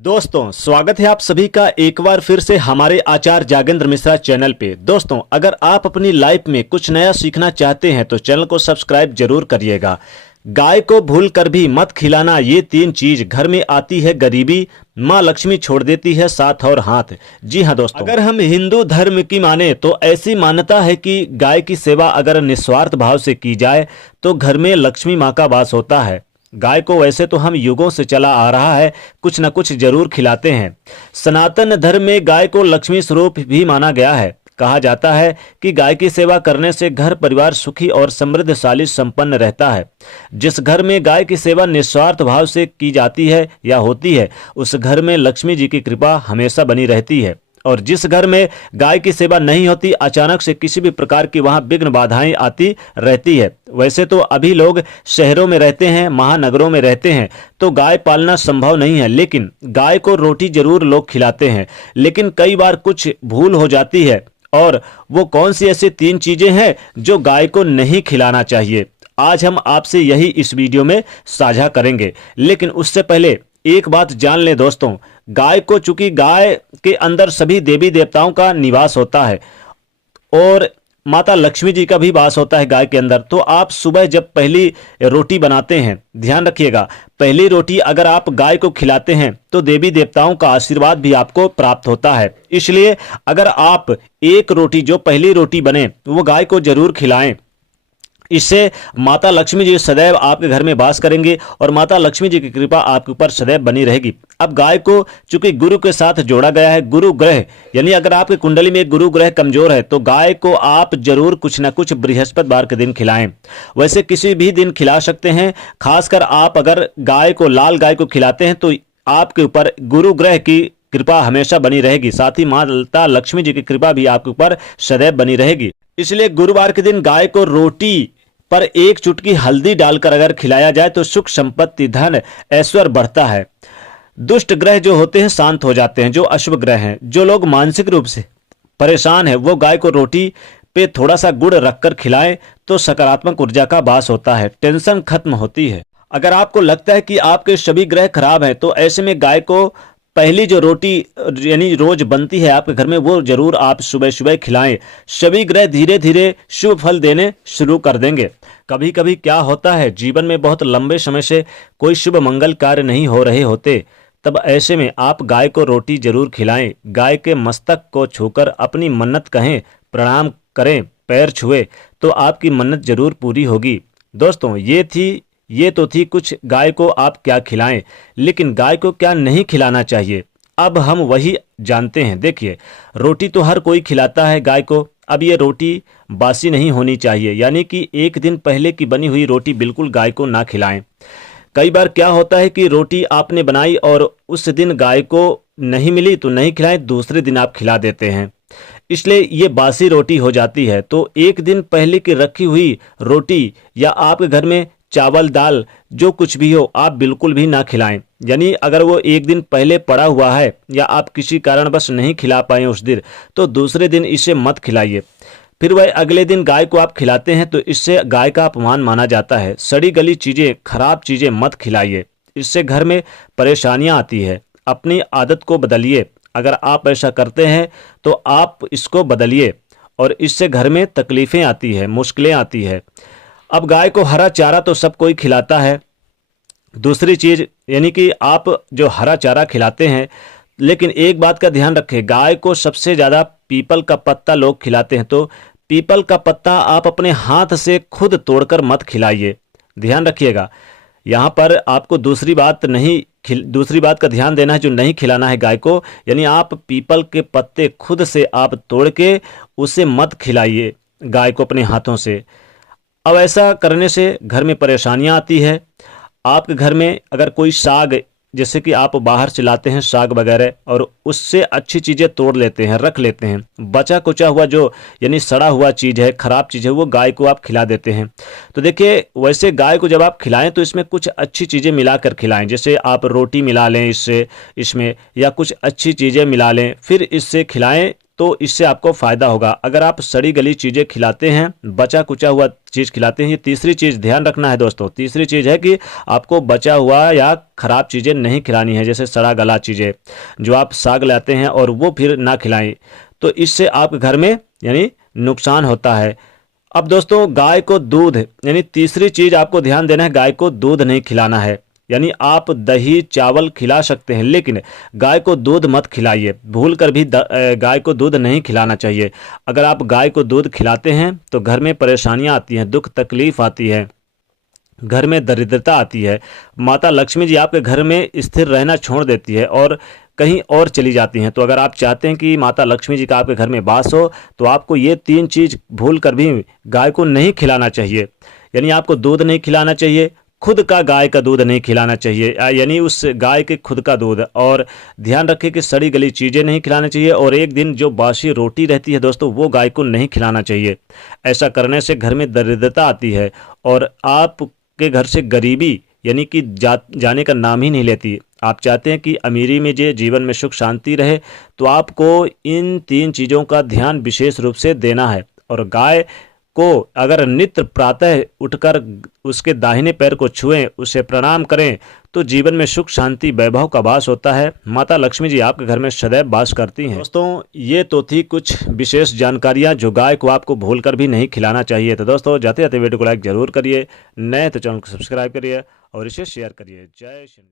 दोस्तों स्वागत है आप सभी का एक बार फिर से हमारे आचार्य जागेंद्र मिश्रा चैनल पे। दोस्तों अगर आप अपनी लाइफ में कुछ नया सीखना चाहते हैं तो चैनल को सब्सक्राइब जरूर करिएगा। गाय को भूल कर भी मत खिलाना, ये तीन चीज घर में आती है गरीबी, माँ लक्ष्मी छोड़ देती है साथ और हाथ। जी हाँ दोस्तों, अगर हम हिंदू धर्म की माने तो ऐसी मान्यता है कि गाय की सेवा अगर निस्वार्थ भाव से की जाए तो घर में लक्ष्मी माँ का वास होता है। गाय को वैसे तो हम युगों से चला आ रहा है, कुछ न कुछ जरूर खिलाते हैं। सनातन धर्म में गाय को लक्ष्मी स्वरूप भी माना गया है। कहा जाता है कि गाय की सेवा करने से घर परिवार सुखी और समृद्धशाली संपन्न रहता है। जिस घर में गाय की सेवा निस्वार्थ भाव से की जाती है या होती है, उस घर में लक्ष्मी जी की कृपा हमेशा बनी रहती है। और जिस घर में गाय की सेवा नहीं होती, अचानक से किसी भी प्रकार की वहां विघ्न बाधाएं आती रहती है। वैसे तो अभी लोग शहरों में रहते हैं, महानगरों में रहते हैं, तो गाय पालना संभव नहीं है, लेकिन गाय को रोटी जरूर लोग खिलाते हैं। लेकिन कई बार कुछ भूल हो जाती है, और वो कौन सी ऐसी तीन चीजें हैं जो गाय को नहीं खिलाना चाहिए, आज हम आपसे यही इस वीडियो में साझा करेंगे। लेकिन उससे पहले एक बात जान लें दोस्तों, गाय को, चूंकि गाय के अंदर सभी देवी देवताओं का निवास होता है और माता लक्ष्मी जी का भी वास होता है गाय के अंदर, तो आप सुबह जब पहली रोटी बनाते हैं, ध्यान रखिएगा, पहली रोटी अगर आप गाय को खिलाते हैं तो देवी देवताओं का आशीर्वाद भी आपको प्राप्त होता है। इसलिए अगर आप एक रोटी, जो पहली रोटी बने, वो गाय को जरूर खिलाएं। इससे माता लक्ष्मी जी सदैव आपके घर में वास करेंगे और माता लक्ष्मी जी की कृपा आपके ऊपर सदैव बनी रहेगी। अब गाय को चूंकि गुरु के साथ जोड़ा गया है, गुरु ग्रह, यानी अगर आपकी कुंडली में गुरु ग्रह कमजोर है तो गाय को आप जरूर कुछ ना कुछ बृहस्पतिवार के दिन खिलाएं। वैसे किसी भी दिन खिला सकते हैं, खासकर आप अगर गाय को, लाल गाय को खिलाते हैं तो आपके ऊपर गुरु ग्रह की कृपा हमेशा बनी रहेगी, साथ ही माता लक्ष्मी जी की कृपा भी आपके ऊपर सदैव बनी रहेगी। इसलिए गुरुवार के दिन गाय को रोटी पर एक चुटकी हल्दी डालकर अगर खिलाया जाए तो सुख संपत्ति, धन, ऐश्वर्य बढ़ता है। दुष्ट ग्रह जो होते हैं शांत हो जाते हैं, जो अशुभ ग्रह हैं। जो लोग मानसिक रूप से परेशान हैं वो गाय को रोटी पे थोड़ा सा गुड़ रखकर खिलाएं तो सकारात्मक ऊर्जा का वास होता है, टेंशन खत्म होती है। अगर आपको लगता है कि आपके सभी ग्रह खराब हैं तो ऐसे में गाय को पहली जो रोटी यानी रोज बनती है आपके घर में, वो जरूर आप सुबह सुबह खिलाएं। सभी ग्रह धीरे धीरे शुभ फल देने शुरू कर देंगे। कभी कभी क्या होता है, जीवन में बहुत लंबे समय से कोई शुभ मंगल कार्य नहीं हो रहे होते, तब ऐसे में आप गाय को रोटी जरूर खिलाएं। गाय के मस्तक को छूकर अपनी मन्नत कहें, प्रणाम करें, पैर छुए तो आपकी मन्नत जरूर पूरी होगी। दोस्तों ये तो थी कुछ गाय को आप क्या खिलाएं, लेकिन गाय को क्या नहीं खिलाना चाहिए, अब हम वही जानते हैं। देखिए, रोटी तो हर कोई खिलाता है गाय को। अब ये रोटी बासी नहीं होनी चाहिए, यानी कि एक दिन पहले की बनी हुई रोटी बिल्कुल गाय को ना खिलाएं। कई बार क्या होता है कि रोटी आपने बनाई और उस दिन गाय को नहीं मिली तो नहीं खिलाएं, दूसरे दिन आप खिला देते हैं, इसलिए ये बासी रोटी हो जाती है। तो एक दिन पहले की रखी हुई रोटी या आपके घर में चावल, दाल, जो कुछ भी हो, आप बिल्कुल भी ना खिलाएं। यानी अगर वो एक दिन पहले पड़ा हुआ है या आप किसी कारणवश नहीं खिला पाए उस दिन, तो दूसरे दिन इसे मत खिलाइए। फिर वह अगले दिन गाय को आप खिलाते हैं तो इससे गाय का अपमान माना जाता है। सड़ी गली चीजें, खराब चीजें मत खिलाइए, इससे घर में परेशानियां आती है। अपनी आदत को बदलिए, अगर आप ऐसा करते हैं तो आप इसको बदलिए, और इससे घर में तकलीफें आती है, मुश्किलें आती है। अब गाय को हरा चारा तो सब कोई खिलाता है। दूसरी चीज, यानी कि आप जो हरा चारा खिलाते हैं, लेकिन एक बात का ध्यान रखें, गाय को सबसे ज्यादा पीपल का पत्ता लोग खिलाते हैं, तो पीपल का पत्ता आप अपने हाथ से खुद तोड़कर मत खिलाइए, ध्यान रखिएगा। यहाँ पर आपको दूसरी बात का ध्यान देना है, जो नहीं खिलाना है गाय को, यानी आप पीपल के पत्ते खुद से आप तोड़ के उसे मत खिलाइए गाय को अपने हाथों से। अब ऐसा करने से घर में परेशानियां आती है। आपके घर में अगर कोई साग, जैसे कि आप बाहर से लाते हैं साग वगैरह, और उससे अच्छी चीज़ें तोड़ लेते हैं, रख लेते हैं, बचा कुचा हुआ जो यानी सड़ा हुआ चीज़ है, खराब चीज़ है, वो गाय को आप खिला देते हैं। तो देखिए, वैसे गाय को जब आप खिलाएं तो इसमें कुछ अच्छी चीज़ें मिलाकर खिलाएं, जैसे आप रोटी मिला लें इसमें, या कुछ अच्छी चीज़ें मिला लें, फिर इससे खिलाएं तो इससे आपको फ़ायदा होगा। अगर आप सड़ी गली चीज़ें खिलाते हैं, बचा कुचा हुआ चीज़ खिलाते हैं, ये तीसरी चीज़ ध्यान रखना है दोस्तों। तीसरी चीज़ है कि आपको बचा हुआ या ख़राब चीज़ें नहीं खिलानी है, जैसे सड़ा गला चीज़ें जो आप साग लाते हैं और वो फिर ना खिलाएं, तो इससे आपके घर में यानी नुकसान होता है। अब दोस्तों गाय को दूध, यानी तीसरी चीज़ आपको ध्यान देना है, गाय को दूध नहीं खिलाना है। यानी आप दही चावल खिला सकते हैं, लेकिन गाय को दूध मत खिलाइए। भूल कर भी गाय को दूध नहीं खिलाना चाहिए। अगर आप गाय को दूध खिलाते हैं तो घर में परेशानियां आती हैं, दुख तकलीफ आती है, घर में दरिद्रता आती है। माता लक्ष्मी जी आपके घर में स्थिर रहना छोड़ देती है और कहीं और चली जाती हैं। तो अगर आप चाहते हैं कि माता लक्ष्मी जी का आपके घर में वास हो, तो आपको ये तीन चीज़ भूल कर भी गाय को नहीं खिलाना चाहिए। यानी आपको दूध नहीं खिलाना चाहिए, खुद का गाय का दूध नहीं खिलाना चाहिए, यानी उस गाय के खुद का दूध, और ध्यान रखें कि सड़ी गली चीज़ें नहीं खिलाना चाहिए, और एक दिन जो बासी रोटी रहती है दोस्तों वो गाय को नहीं खिलाना चाहिए। ऐसा करने से घर में दरिद्रता आती है और आपके घर से गरीबी यानी कि जाने का नाम ही नहीं लेती। आप चाहते हैं कि अमीरी में जे जीवन में सुख शांति रहे, तो आपको इन तीन चीज़ों का ध्यान विशेष रूप से देना है। और गाय को अगर नित्य प्रातः उठकर उसके दाहिने पैर को छुएं, उसे प्रणाम करें, तो जीवन में सुख शांति वैभव का वास होता है। माता लक्ष्मी जी आपके घर में सदैव वास करती हैं। दोस्तों ये तो थी कुछ विशेष जानकारियां जो गाय को आपको भूलकर भी नहीं खिलाना चाहिए। तो दोस्तों जाते जाते वीडियो को लाइक जरूर करिए, नए तो चैनल को सब्सक्राइब करिए और इसे शेयर करिए। जय श्री